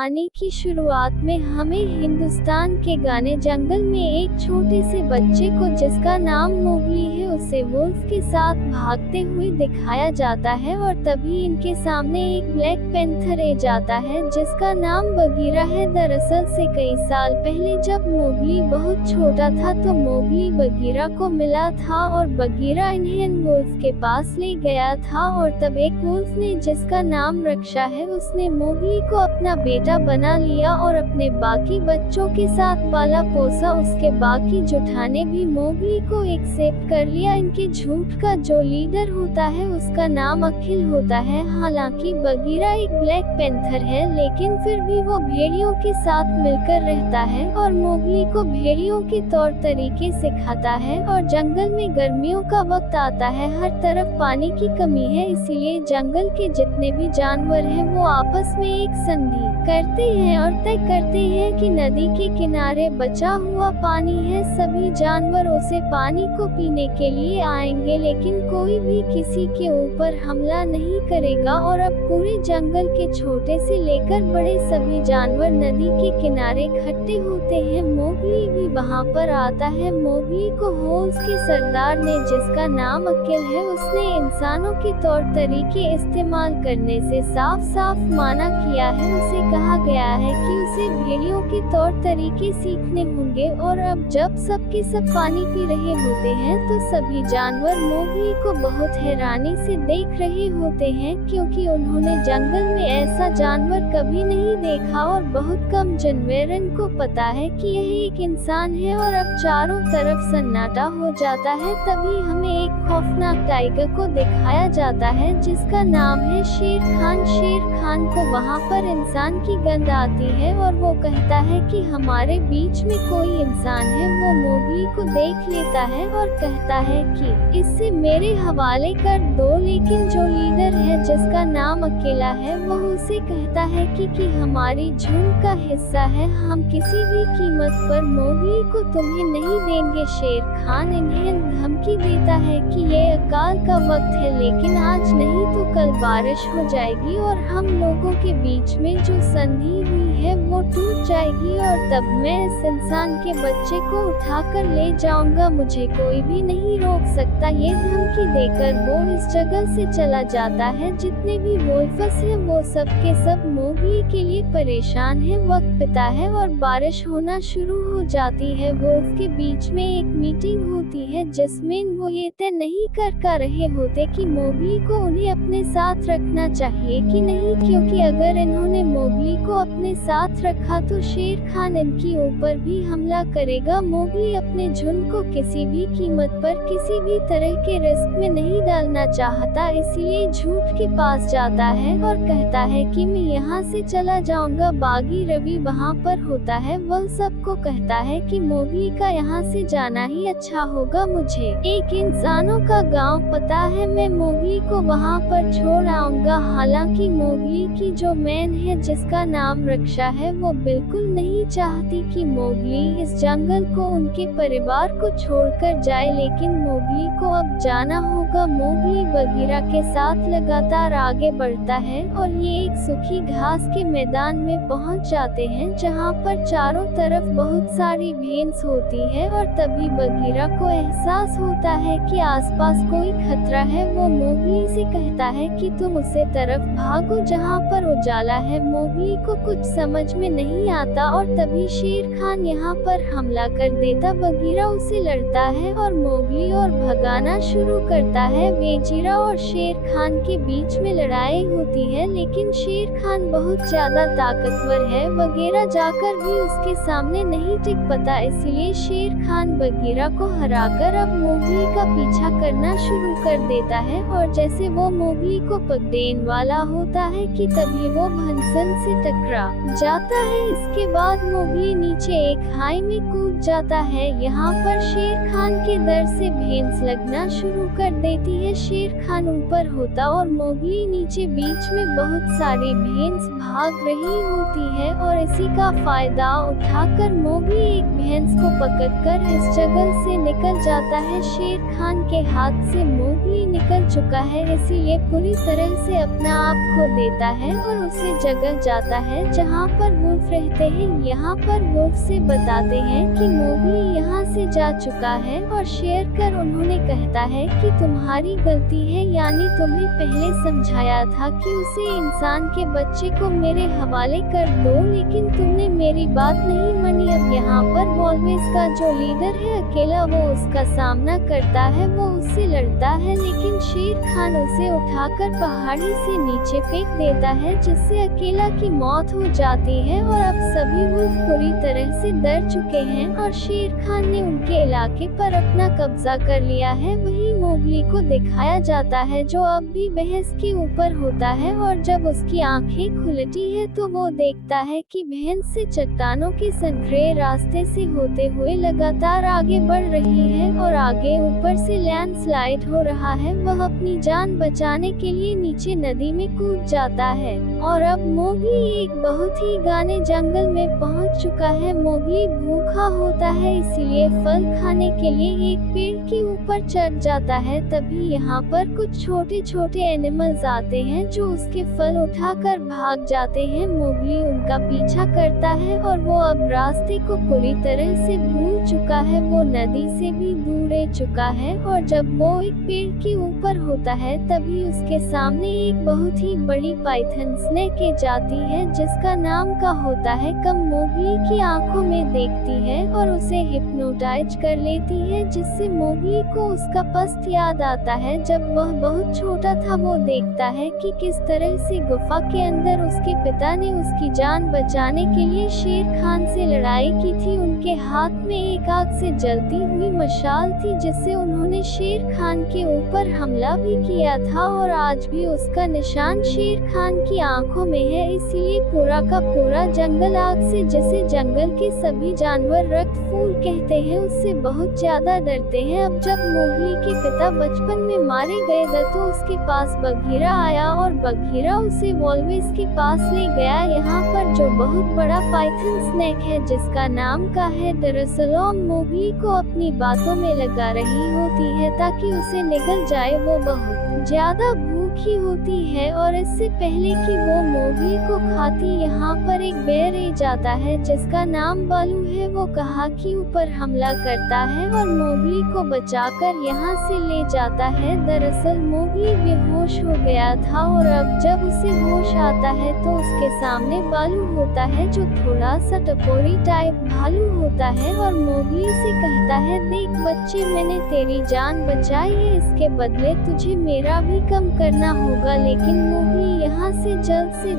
कहानी की शुरुआत में हमें हिंदुस्तान के घने जंगल में एक छोटे से बच्चे को जिसका नाम मोगली है उसे वुल्फ के साथ भागते हुए दिखाया जाता है और तभी इनके सामने एक ब्लैक पैंथर आ जाता है जिसका नाम बगीरा है। दरअसल से कई साल पहले जब मोगली बहुत छोटा था तो मोगली बगीरा को मिला था और बगीरा इन्हें वुल्फ के पास ले गया था और तब एक वुल्फ ने जिसका नाम रक्षा है उसने मोगली को अपना बेटा बना लिया और अपने बाकी बच्चों के साथ पाला पोसा। उसके बाकी जुठाने भी मोगली को एक्सेप्ट कर लिया। इनके झूठ का जो लीडर होता है उसका नाम अखिल होता है। हालांकि बगीरा एक ब्लैक पैंथर है लेकिन फिर भी वो भेड़ियों के साथ मिलकर रहता है और मोगली को भेड़ियों के तौर तरीके सिखाता है। और जंगल में गर्मियों का वक्त आता है, हर तरफ पानी की कमी है, इसीलिए जंगल के जितने भी जानवर हैं वो आपस में एक संधि करते हैं और तय करते हैं कि नदी के किनारे बचा हुआ पानी है, सभी जानवर उसे पानी को पीने के लिए आएंगे लेकिन कोई भी किसी के ऊपर हमला नहीं करेगा। और अब पूरे जंगल के छोटे से लेकर बड़े सभी जानवर नदी के किनारे इकट्ठे होते हैं। मोगली भी वहां पर आता है। मोगली को होल्स के सरदार ने जिसका नाम अकिल है उसने इंसानों के तौर तरीके इस्तेमाल करने से साफ साफ माना किया है। उसे कहा गया है कि उसे भेड़ियों के तौर तरीके सीखने होंगे। और अब जब सबके सब पानी पी रहे होते हैं तो सभी जानवर मोगली को बहुत हैरानी से देख रहे होते हैं क्योंकि उन्होंने जंगल में ऐसा जानवर कभी नहीं देखा और बहुत कम जानवरों को पता है कि यह एक इंसान है। और अब चारों तरफ सन्नाटा हो जाता है। तभी हमें एक खौफनाक टाइगर को दिखाया जाता है जिसका नाम है शेर खान। शेर खान को वहाँ पर इंसान की गंध आती है और वो कहता है कि हमारे बीच में कोई इंसान है। वो मोगली को देख लेता है और कहता है कि इससे मेरे हवाले कर दो, लेकिन जो लीडर है जिसका नाम अकेला है वो उसे कहता है कि हमारी झुंड का हिस्सा है, हम किसी भी कीमत पर मोगली को तुम्हें नहीं देंगे। शेर खान इन्हें धमकी देता है कि ये अकाल का वक्त है लेकिन आज नहीं तो कल बारिश हो जाएगी और हम लोगों के बीच में जो संधि हुई है वो टूट जाएगी और तब मैं इस इंसान के बच्चे को उठाकर ले जाऊंगा, मुझे कोई भी नहीं रोक सकता। ये धमकी देकर वो इस जगह से चला जाता है। जितने भी वुल्फ्स हैं वो सब के सब मोगली के लिए परेशान हैं। वक्त बीता है और बारिश होना शुरू हो जाती है। वुल्फ के बीच में एक मीटिंग होती है जिसमें वो ये तय नहीं कर रहे होते कि मोगली को उन्हें अपने साथ रखना चाहिए कि नहीं, क्योंकि अगर इन्होंने मोगली को अपने साथ रखा तो शेर खान इनके ऊपर भी हमला करेगा। मोगली अपने झुंड को किसी भी कीमत पर किसी भी तरह के रिस्क में नहीं डालना चाहता, इसलिए झूठ के पास जाता है और कहता है कि मैं यहाँ से चला जाऊंगा। बागी रवि वहाँ पर होता है, वह सबको कहता है कि मोगली का यहाँ से जाना ही अच्छा होगा। मुझे एक इंसानों का गांव पता है, मैं मोगली को वहाँ पर छोड़ आऊंगा। हालांकि मोगली की जो मैन है जिसका नाम रक्षा है वो बिल्कुल नहीं चाहती कि मोगली इस जंगल को उनके परिवार को छोड़कर जाए, लेकिन मोगली को अब जाना होगा। मोगली बगीरा के साथ लगातार आगे बढ़ता है और ये एक सूखी घास के मैदान में पहुंच जाते हैं जहां पर चारों तरफ बहुत सारी भैंस होती है। और तभी बगीरा को एहसास होता है कि आसपास कोई खतरा है। वो मोगली से कहता है कि तुम उसे तरफ भागो जहां पर उजाला है। मोगली को कुछ समझ में नहीं आता और तभी शेर खान यहाँ पर हमला कर देता। बगीरा उसे लड़ता है और मोगली और भगाना शुरू करता है। वेजीरा और शेर खान के बीच में लड़ाई होती है लेकिन शेर खान बहुत ज्यादा ताकतवर है। बगीरा जाकर भी उसके सामने नहीं टिक पाता, इसलिए शेर खान बगीरा को हराकर अब मोगली का पीछा करना शुरू कर देता है। और जैसे वो मोगली को पकड़ने वाला होता है कि तभी वो भंसन से टकरा जाता है। इसके बाद मोगली नीचे एक खाई में कूद जाता है। यहाँ पर शेर खान के डर से भैंस लगना शुरू कर देती है। शेर खान ऊपर होता और मोगली नीचे, बीच में बहुत सारी भैंस भाग रही होती है और इसी का फायदा उठाकर मोगली एक भैंस को पकड़कर इस जंगल से निकल जाता है। शेर खान के हाथ से मोगली निकल चुका है, इसीलिए पूरी तरह से अपना आप खो देता है और उसे जगह जाता जाता है जहाँ पर वुल्फ रहते हैं। यहाँ पर वुल्फ से बताते हैं कि मोगली यहाँ से जा चुका है और शेर कर उन्होंने कहता है कि तुम्हारी गलती है, यानी तुम्हें पहले समझाया था कि उसे इंसान के बच्चे को मेरे हवाले कर दो, लेकिन तुमने मेरी बात नहीं मानी। अब यहाँ पर वॉल्वेस का जो लीडर है अकेला, वो उसका सामना करता है, वो उससे लड़ता है, लेकिन शेर खान उसे उठाकर पहाड़ी से नीचे फेंक देता है, जिससे अकेला की मौत हो जाती है। और अब सभी वुल्फ पूरी तरह से डर चुके हैं और शेर खान ने उनके इलाके पर अपना कब्जा कर लिया है। वही मोगली को दिखाया जाता है जो अब भी बहस के ऊपर होता है, और जब उसकी आंखें खुलती है तो वो देखता है कि बहन से चट्टानों के संकरे रास्ते से होते हुए लगातार आगे बढ़ रही है और आगे ऊपर से लैंडस्लाइड हो रहा है। वह अपनी जान बचाने के लिए नीचे नदी में कूद जाता है और अब मोगली एक बहुत ही घने जंगल में पहुंच चुका है। मोगली भूखा होता है, इसीलिए फल खाने के लिए एक पेड़ के ऊपर चढ़ जाता है। तभी यहाँ पर कुछ छोटे छोटे एनिमल्स आते हैं जो उसके फल उठाकर भाग जाते हैं। मोगली उनका पीछा करता है और वो अब रास्ते को पूरी तरह से भूल चुका है, वो नदी से भी दूर रह चुका है। और जब वो एक पेड़ के ऊपर होता है तभी उसके सामने एक बहुत ही बड़ी पाइथन स्नेक जाती है, जिसका नाम का होता है कम। मोगली की आंखों में देखती है और उसे हिप्नोटाइज कर लेती है, जिससे मोगली को उसका पस्त याद आता है। जब वह बहुत छोटा था वो देखता है कि किस तरह से गुफा के अंदर उसके पिता ने उसकी जान बचाने के लिए शेर खान से लड़ाई की थी। उनके हाथ में एक आग से जलती हुई मशाल थी, जिससे उन्होंने शेर खान के ऊपर हमला भी किया था, और आज भी उसका निशान शेर खान की आंखों में है। इसीलिए पूरा का पूरा जंगल आग से, जिसे जंगल के सभी जानवर रक्त फूल कहते हैं, उससे बहुत ज्यादा डरते हैं। अब जब मोगली के पिता बचपन में मारे गए थे तो उसके पास बघीरा आया और बघीरा उसे वॉल्वेस के पास ले गया। यहाँ पर जो बहुत बड़ा पाइथन स्नेक है जिसका नाम का है दरअसल मोगली को अपनी बातों में लगा रही होती है ताकि उसे निगल जाए। वो बहुत ज्यादा भूखी होती है और इससे पहले कि वो मोगली को खाती, यहाँ पर एक बेर जाता है जिसका नाम बालू है। वो कहा कि ऊपर हमला करता है और मोगली को बचाकर यहाँ से ले जाता है। दरअसल मोगली बेहोश हो गया था और अब जब उसे होश आता है तो उसके सामने बालू होता है जो थोड़ा सा टपोरी टाइप भालू होता है और मोगली से कहता है, देख बच्चे, मैंने तेरी जान बचाई है, इसके बदले तुझे मेरा भी कम करना होगा। लेकिन मोगली यहाँ से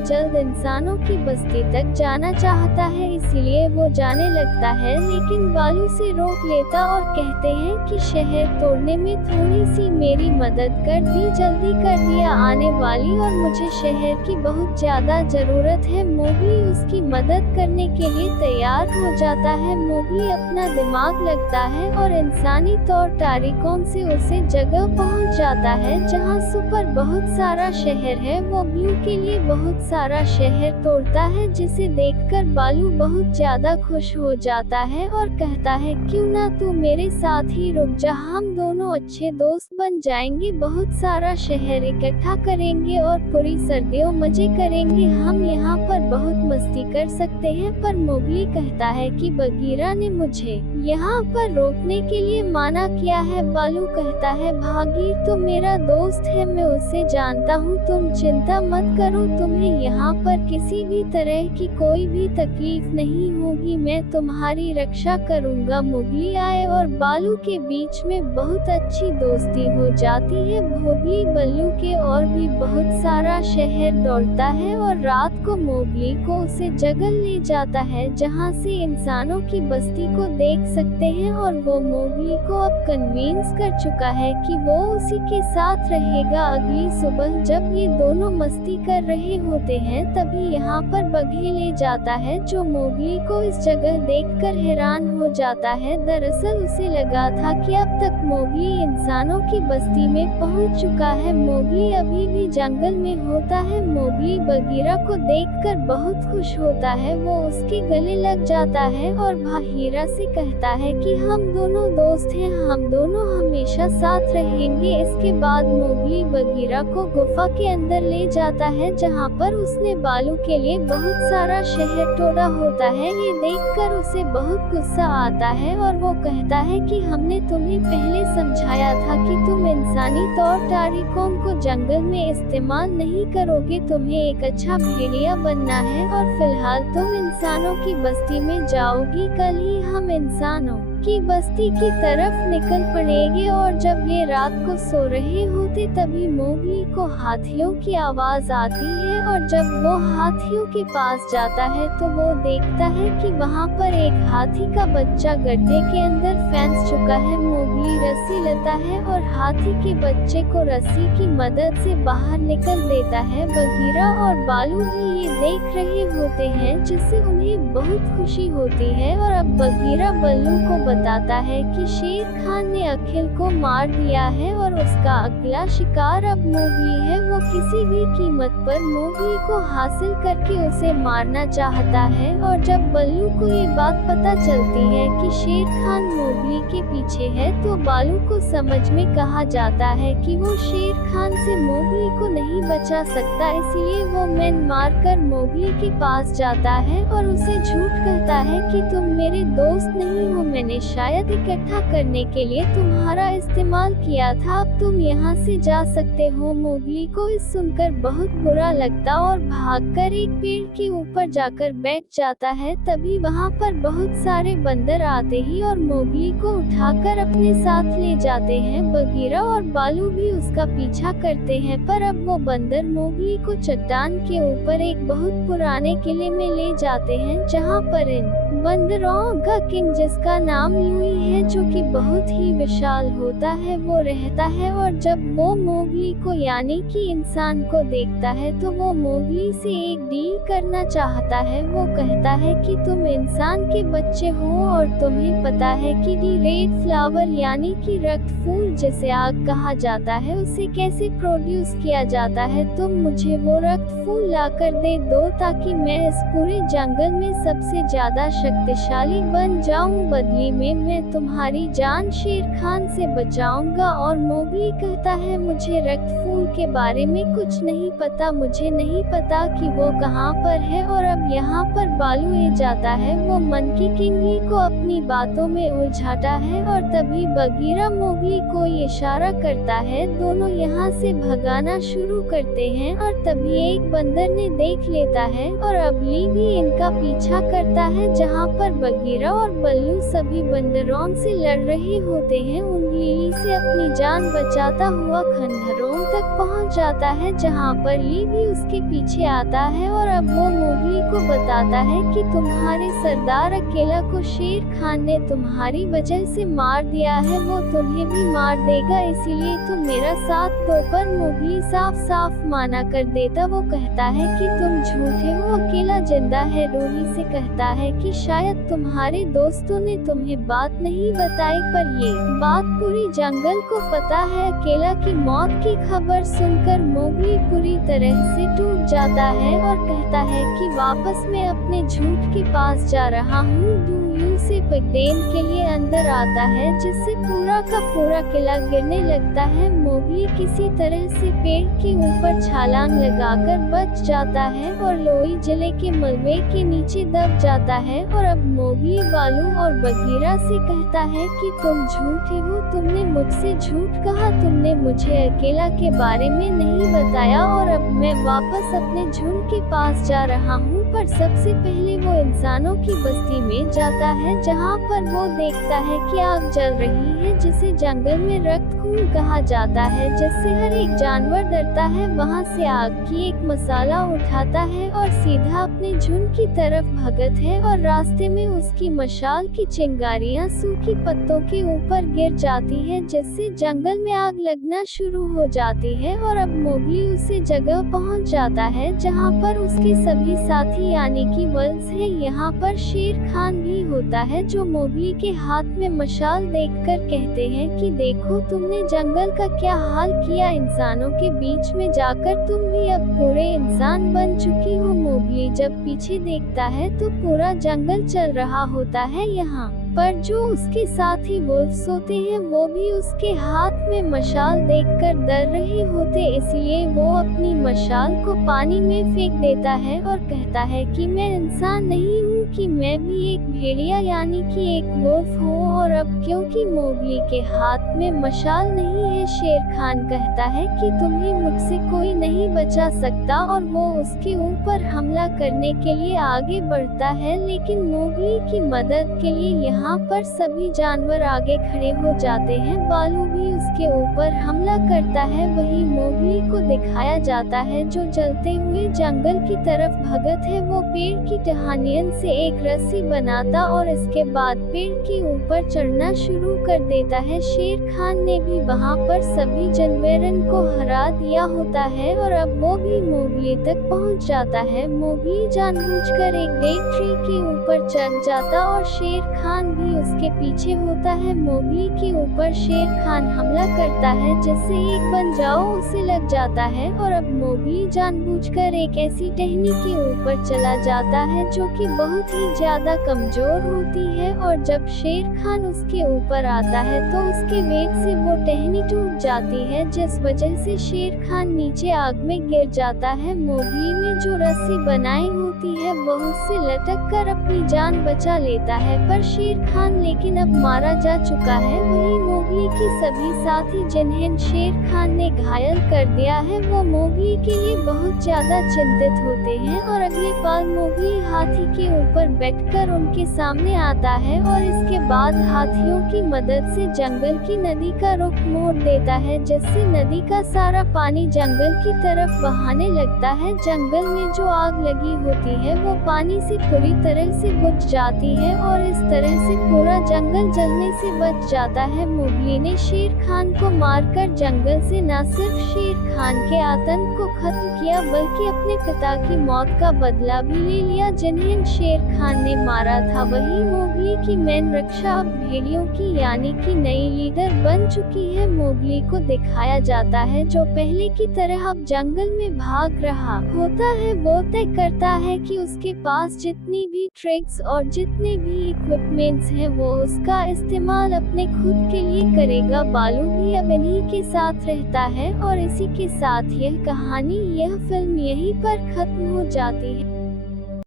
जल्द इंसानों की बस्ती तक जाना चाहता है, इसीलिए वो जाने लगता है, लेकिन बालू से रोक लेता और कहते हैं कि शहर तोड़ने में थोड़ी सी मेरी मदद कर दी, जल्दी कर दिया आने वाली, और मुझे शहर की बहुत ज्यादा जरूरत है। मोगली उसकी मदद करने के लिए तैयार हो जाता है। मोगली अपना दिमाग लगता है और इंसानी तौर तरीकों से उसे जगह पहुंच जाता है जहां सुपर बहुत सारा शहर है। वो ब्लू के लिए बहुत सारा शहर तोड़ता है, जिसे देखकर बालू बहुत ज्यादा खुश हो जाता है और कहता है, क्यों ना तू मेरे साथ ही रुक जा, हम दोनों अच्छे दोस्त बन जाएंगे, बहुत सारा शहर इकट्ठा करेंगे और पूरी सर्दियों मजे करेंगे, हम यहाँ पर बहुत मस्ती कर सकते हैं। पर मोगली कहता है कि बघीरा ने मुझे यहाँ पर रोकने के लिए माना किया है। बालू कहता है, भागीर तो मेरा दोस्त है, मैं उसे जानता हूँ, तुम चिंता मत करो, तुम्हें यहाँ पर किसी भी तरह की कोई भी तकलीफ नहीं होगी, मैं तुम्हारी रक्षा करूँगा। मोगली आए और बालू के बीच में बहुत अच्छी दोस्ती हो जाती है। मोगली बल्लू के और भी बहुत सारा शहर दौड़ता है और रात को मोगली को उसे जगह ले जाता है जहाँ से इंसानों की बस्ती को देख सकते हैं, और वो मोगली को अब कन्विंस कर चुका है कि वो उसी के साथ रहेगा। अगली सुबह जब ये दोनों मस्ती कर रहे होते हैं तभी यहाँ पर बघे ले जाता है जो मोगली को इस जगह देखकर हैरान हो जाता है। दरअसल उसे लगा था कि अब तक मोगली इंसानों की बस्ती में पहुँच चुका है, मोगली अभी भी जंगल में होता है। मोगली बघीरा को देखकर बहुत खुश होता होता है वो उसके गले लग जाता है और बगीरा से कहता है कि हम दोनों दोस्त हैं, हम दोनों हमेशा साथ रहेंगे। इसके बाद मोगली बगीरा को गुफा के अंदर ले जाता है जहाँ पर उसने बालू के लिए बहुत सारा शहद तोड़ा होता है। ये देखकर उसे बहुत गुस्सा आता है और वो कहता है कि हमने तुम्हें पहले समझाया था कि तुम इंसानी तौर तरीकों को जंगल में इस्तेमाल नहीं करोगे, तुम्हें एक अच्छा भेड़िया बनना है और फिलहाल तुम इंसानों की बस्ती में जाओगी। कल ही हम इंसानों की बस्ती की तरफ निकल पड़ेंगे। और जब ये रात को सो रहे होते तभी मोगली को हाथियों की आवाज आती है और जब वो हाथियों के पास जाता है तो वो देखता है कि वहाँ पर एक हाथी का बच्चा गड्ढे के अंदर फंस चुका है। मोगली रस्सी लेता है और हाथी के बच्चे को रस्सी की मदद से बाहर निकल देता है। बगीरा और बालू भी ये देख रहे होते हैं जिससे उन्हें बहुत खुशी होती है। और अब बगीरा बल्लू को बताता है कि शेर खान ने अखिल को मार दिया है और उसका अगला शिकार अब मोगली है। वो किसी भी कीमत पर मोगली को हासिल करके उसे मारना चाहता है। और जब बल्लू को ये बात पता चलती है कि शेर खान मोगली के पीछे है तो बालू को समझ में कहा जाता है कि वो शेर खान से मोगली को नहीं बचा सकता, इसलिए वो मैन मारकर मोगली के पास जाता है और उसे झूठ कहता है कि तुम मेरे दोस्त नहीं हो, मैंने शायद इकट्ठा करने के लिए तुम्हारा इस्तेमाल किया था, अब तुम यहाँ से जा सकते हो। मोगली को इस सुनकर बहुत बुरा लगता और भागकर एक पेड़ के ऊपर जाकर बैठ जाता है। तभी वहाँ पर बहुत सारे बंदर आते ही और मोगली को उठाकर अपने साथ ले जाते हैं। बगीरा और बालू भी उसका पीछा करते हैं पर अब वो बंदर मोगली को चट्टान के ऊपर एक बहुत पुराने किले में ले जाते हैं जहाँ पर इन बंदरों का किंग जिसका नाम लुई है जो कि बहुत ही विशाल होता है वो रहता है। और जब वो मोगली को यानी कि इंसान को देखता है तो वो मोगली से एक डील करना चाहता है। वो कहता है कि तुम इंसान के बच्चे हो और तुम्हें पता है कि डी रेड फ्लावर यानी कि रक्त फूल जिसे आग कहा जाता है उसे कैसे प्रोड्यूस किया जाता है, तुम मुझे वो रक्त फूल लाकर दे दो ताकि मैं इस पूरे जंगल में सबसे ज्यादा शक्तिशाली बन जाऊं। बदले में मैं तुम्हारी जान शेर खान से बचाऊंगा। और मोगली कहता है मुझे रक्त फूल के बारे में कुछ नहीं पता, मुझे नहीं पता कि वो कहाँ पर है। और अब यहाँ पर बालू ए जाता है, वो मंकी किंगी को अपनी बातों में उलझाता है और तभी बगीरा मोगली को इशारा करता है। दोनों यहाँ से भगाना शुरू करते हैं और तभी एक बंदर ने देख लेता है और अबली भी इनका पीछा करता है जहाँ पर बगीरा और बल्लू सभी बंदरों से लड़ रहे होते हैं। उंगली से अपनी जान बचाता हुआ खंडहरों तक पहुंच जाता है जहां पर ली भी उसके पीछे आता है और अब वो मोगली को बताता है कि तुम्हारे सरदार अकेला को शेर खान ने तुम्हारी वजह से मार दिया है, वो तुम्हें भी मार देगा, इसीलिए तुम मेरा साथ दो। पर मोगली साफ साफ माना कर देता। वो कहता है कि तुम झूठे हो, अकेला जिंदा है। रोही से कहता है कि शायद तुम्हारे दोस्तों ने तुम्हें बात नहीं बताई पर ये बात पूरी जंगल को पता है। अकेला की मौत की खबर सुनकर मोगली पूरी तरह से टूट जाता है और कहता है कि वापस मैं अपने झूठ के पास जा रहा हूँ। डू से पगडेन के लिए अंदर आता है जिससे पूरा का पूरा किला गिरने लगता है। मोगली किसी तरह से पेड़ के ऊपर छलांग लगाकर बच जाता है और लोई जिले के मलबे के नीचे दब जाता है। और अब मोगली बालू और बगीरा से कहता है कि तुम झूठे हो, तुमने मुझसे झूठ कहा, तुमने मुझे अकेला के बारे में नहीं बताया और अब मैं वापस अपने झुंड के पास जा रहा हूँ। पर सबसे पहले वो इंसानों की बस्ती में जाता है जहाँ पर वो देखता है कि आग जल रही है जिसे जंगल में रक्त खून कहा जाता है, जिससे हर एक जानवर डरता है। वहाँ से आग की एक मसाला उठाता है और सीधा अपने झुंड की तरफ भगत है और रास्ते में उसकी मशाल की चिंगारियाँ सूखी पत्तों के ऊपर गिर जाती है जिससे जंगल में आग लगना शुरू हो जाती है। और अब मोगली उसी जगह पहुँच जाता है जहाँ पर उसके सभी साथी यानी कि वल्स है यहाँ पर शेर खान भी होता है, जो मोगली के हाथ में मशाल देखकर कहते हैं कि देखो तुमने जंगल का क्या हाल किया, इंसानों के बीच में जाकर तुम भी अब पूरे इंसान बन चुकी हो। मोगली जब पीछे देखता है तो पूरा जंगल चल रहा होता है यहाँ पर जो उसके साथ ही वुल्फ होते हैं वो भी उसके हाथ में मशाल देखकर डर रहे होते, इसलिए वो अपनी मशाल को पानी में फेंक देता है और कहता है कि मैं इंसान नहीं हूँ, कि मैं भी एक भेड़िया यानी कि एक वुल्फ हूँ। और अब क्योंकि मोगली के हाथ में मशाल नहीं है, शेर खान कहता है कि तुम्हें मुझसे कोई नहीं बचा सकता और वो उसके ऊपर हमला करने के लिए आगे बढ़ता है, लेकिन मोगली की मदद के लिए यहाँ पर सभी जानवर आगे खड़े हो जाते हैं। बालू भी उसके ऊपर हमला करता है। वही मोगली को दिखाया जाता है जो चलते हुए जंगल की तरफ भगत है। वो पेड़ की टहनियों से एक रस्सी बनाता और इसके बाद पेड़ के ऊपर चढ़ना शुरू कर देता है। शेर खान ने भी वहाँ पर सभी जानवरों को हरा दिया होता है और अब वो भी मोगली तक पहुँच जाता है। मोगली जानबूझकर एक डेड ट्री के ऊपर चढ़ जाता और शेर खान भी उसके पीछे होता है। मोगली के ऊपर शेर खान हमला करता है जिससे एक बन जाओ उसे लग जाता है और अब मोगली जानबूझकर एक ऐसी टहनी के ऊपर चला जाता है जो कि बहुत ही ज्यादा कमजोर होती है और जब शेर खान उसके ऊपर आता है तो उसके वेग से वो टहनी टूट जाती है, जिस वजह से शेर खान नीचे आग में गिर जाता है। मोगली ने जो रस्सी बनाई होती है वो उससे लटक कर अपनी जान बचा लेता है, पर शेर खान लेकिन अब मारा जा चुका है। वही मोगली के सभी साथी जिन्हें शेर खान ने घायल कर दिया है वो मोगली के लिए बहुत ज्यादा चिंतित होते हैं और अगले पल मोगली हाथी के ऊपर बैठकर उनके सामने आता है और इसके बाद हाथियों की मदद से जंगल की नदी का रुख मोड़ देता है, जिससे नदी का सारा पानी जंगल की तरफ बहाने लगता है। जंगल में जो आग लगी होती है वो पानी से पूरी तरह से बुझ जाती है और इस तरह से पूरा जंगल जलने से बच जाता है। मोगली ने शेर खान को मारकर जंगल से न सिर्फ शेर खान के आतंक को खत्म किया बल्कि अपने पिता की मौत का बदला भी ले लिया जिन्हें शेर खान ने मारा था। वही मोगली की मेन रक्षा अब भेड़ियों की यानी कि नई लीडर बन चुकी है। मोगली को दिखाया जाता है जो पहले की तरह अब जंगल में भाग रहा होता है। वो तय करता है कि उसके पास जितनी भी ट्रिक्स और जितने भी इक्विपमेंट्स हैं वो उसका इस्तेमाल अपने खुद के लिए करेगा। बालू भी अब इन्हीं के साथ रहता है और इसी के साथ यह कहानी, यह फिल्म यहीं पर खत्म हो जाती है।